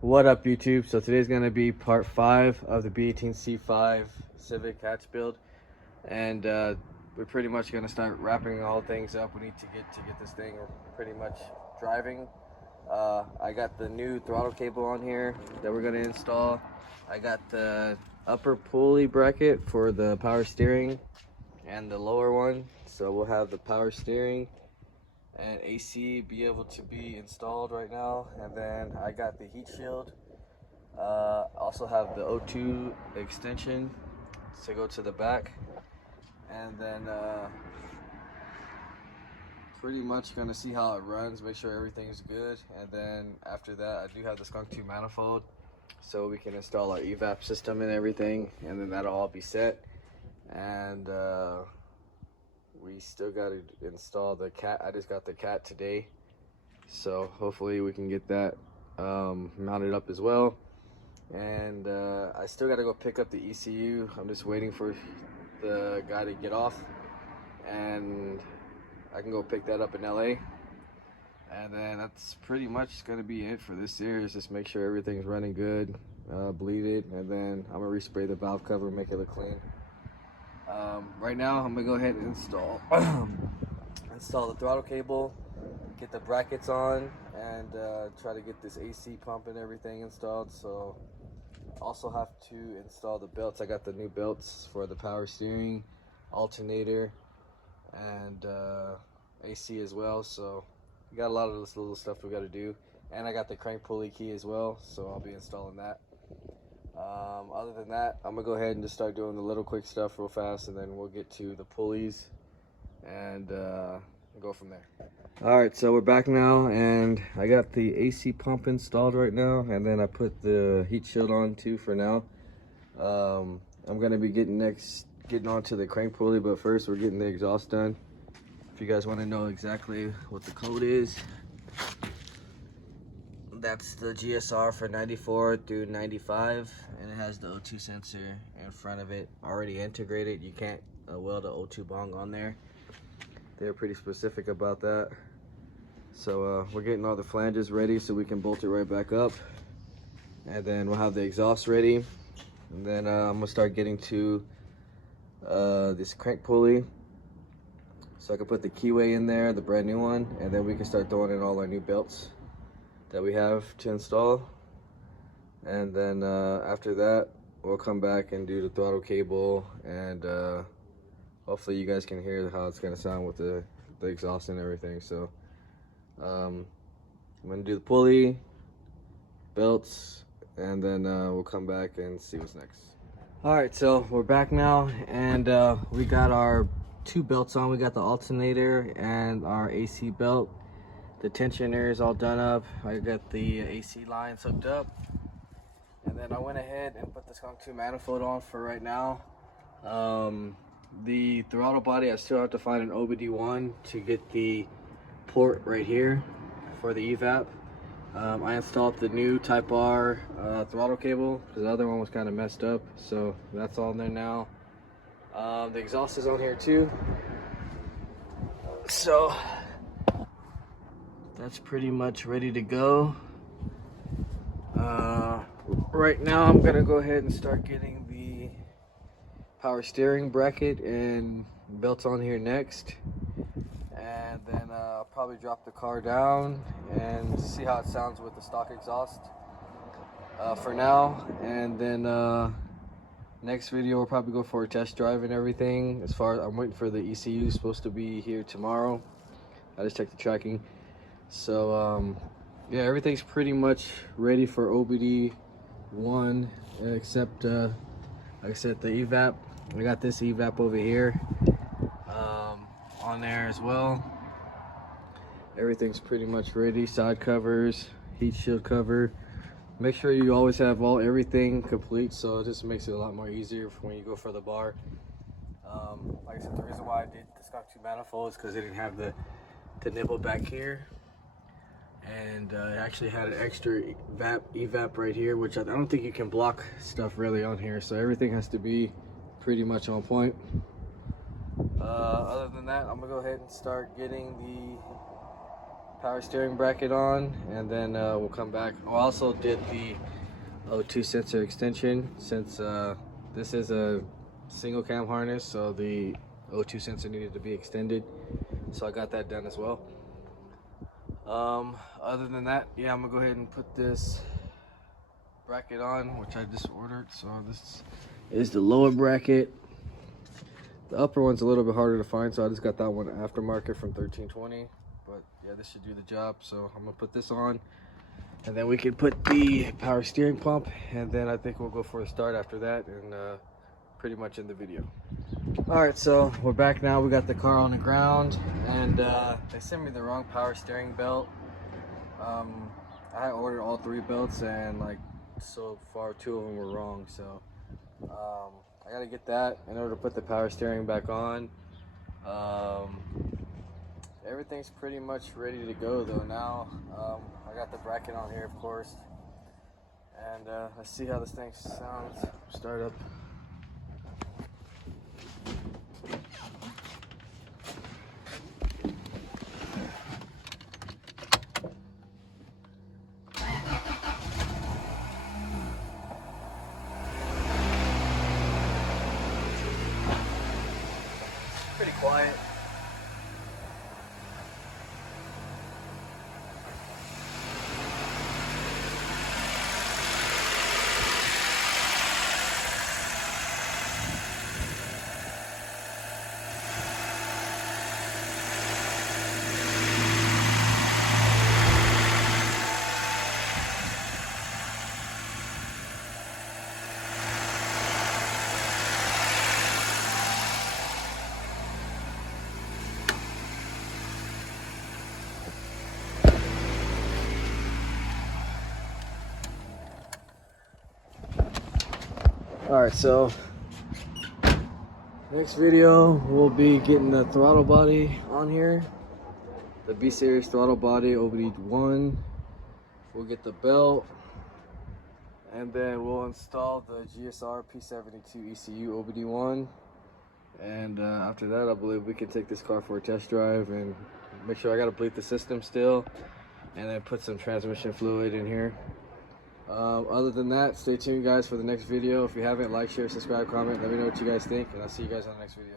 What up, YouTube? So today's gonna be part 5 of the b18c5 civic hatch build, and we're pretty much gonna start wrapping all things up. We need to get this thing pretty much driving. I got the new throttle cable on here that we're gonna install. I got the upper pulley bracket for the power steering and the lower one, so we'll have the power steering and AC be able to be installed right now. And then I got the heat shield. Also have the O2 extension to go to the back, and then pretty much gonna see how it runs, make sure everything's good. And then after that, I do have the skunk manifold, so we can install our evap system and everything, and then that'll all be set. And we still got to install the cat. I just got the cat today, so hopefully we can get that mounted up as well. And I still got to go pick up the ECU. I'm just waiting for the guy to get off, and I can go pick that up in LA. And then that's pretty much going to be it for this series. Just make sure everything's running good, bleed it, and then I'm going to respray the valve cover, make it look clean. Right now I'm gonna go ahead and install the throttle cable, get the brackets on, and try to get this AC pump and everything installed. So also have to install the belts. I got the new belts for the power steering, alternator, and AC as well. So we got a lot of this little stuff we got to do, and I got the crank pulley key as well, so I'll be installing that. Other than that, I'm gonna go ahead and just start doing the little quick stuff real fast, and then we'll get to the pulleys and go from there. All right, so we're back now, and I got the AC pump installed right now, and then I put the heat shield on too for now. I'm gonna be getting onto the crank pulley, but first we're getting the exhaust done. If you guys want to know exactly what the code is, that's the GSR for 94 through 95, and it has the O2 sensor in front of it already integrated. You can't weld an O2 bong on there. They're pretty specific about that. So we're getting all the flanges ready so we can bolt it right back up, and then we'll have the exhaust ready. And then I'm gonna start getting to this crank pulley, so I can put the keyway in there, the brand new one, and then we can start throwing in all our new belts that we have to install. And then after that, we'll come back and do the throttle cable, and hopefully you guys can hear how it's gonna sound with the exhaust and everything. So I'm gonna do the pulley, belts, and then we'll come back and see what's next. All right, so we're back now, and we got our 2 belts on. We got the alternator and our AC belt. The tensioner is all done up. I got the AC lines hooked up, and then I went ahead and put the skunk manifold on for right now. The throttle body, I still have to find an OBD1 to get the port right here for the evap. I installed the new Type R throttle cable because the other one was kind of messed up, so that's all in there now. The exhaust is on here too, so that's pretty much ready to go. Right now I'm gonna go ahead and start getting the power steering bracket and belts on here next, and then I'll probably drop the car down and see how it sounds with the stock exhaust for now. And then next video we'll probably go for a test drive and everything. As far as I'm waiting for the ECU, supposed to be here tomorrow. I just checked the tracking. So yeah, everything's pretty much ready for OBD1, except like I said, the evap. I got this evap over here on there as well. Everything's pretty much ready. Side covers, heat shield cover. Make sure you always have everything complete, so it just makes it a lot more easier for when you go for the bar. Like I said, the reason why I did the skunk manifold is because it didn't have the nipple back here, and it actually had an extra evap right here, which I don't think you can block stuff really on here, so everything has to be pretty much on point. Other than that, I'm gonna go ahead and start getting power steering bracket on, and then we'll come back. I also did the O2 sensor extension, since this is a single cam harness, so the O2 sensor needed to be extended, so I got that done as well. Other than that, yeah, I'm gonna go ahead and put this bracket on, which I just ordered. So this is the lower bracket. The upper one's a little bit harder to find, so I just got that one aftermarket from 1320, but yeah, this should do the job. So I'm gonna put this on, and then we can put the power steering pump, and then I think we'll go for a start after that, and pretty much in the video. All right, so we're back now. We got the car on the ground, and they sent me the wrong power steering belt. I ordered all 3 belts, and like so far 2 of them were wrong, so I gotta get that in order to put the power steering back on. Everything's pretty much ready to go though now. I got the bracket on here, of course, and let's see how this thing sounds. Start up. Pretty quiet. Alright, so next video we'll be getting the throttle body on here, the B series throttle body OBD1. We'll get the belt, and then we'll install the GSR P72 ECU OBD1, and after that I believe we can take this car for a test drive and make sure I gotta bleed the system still, and then put some transmission fluid in here. Other than that, stay tuned guys for the next video. If you haven't, like, share, subscribe, comment, let me know what you guys think, and I'll see you guys on the next video.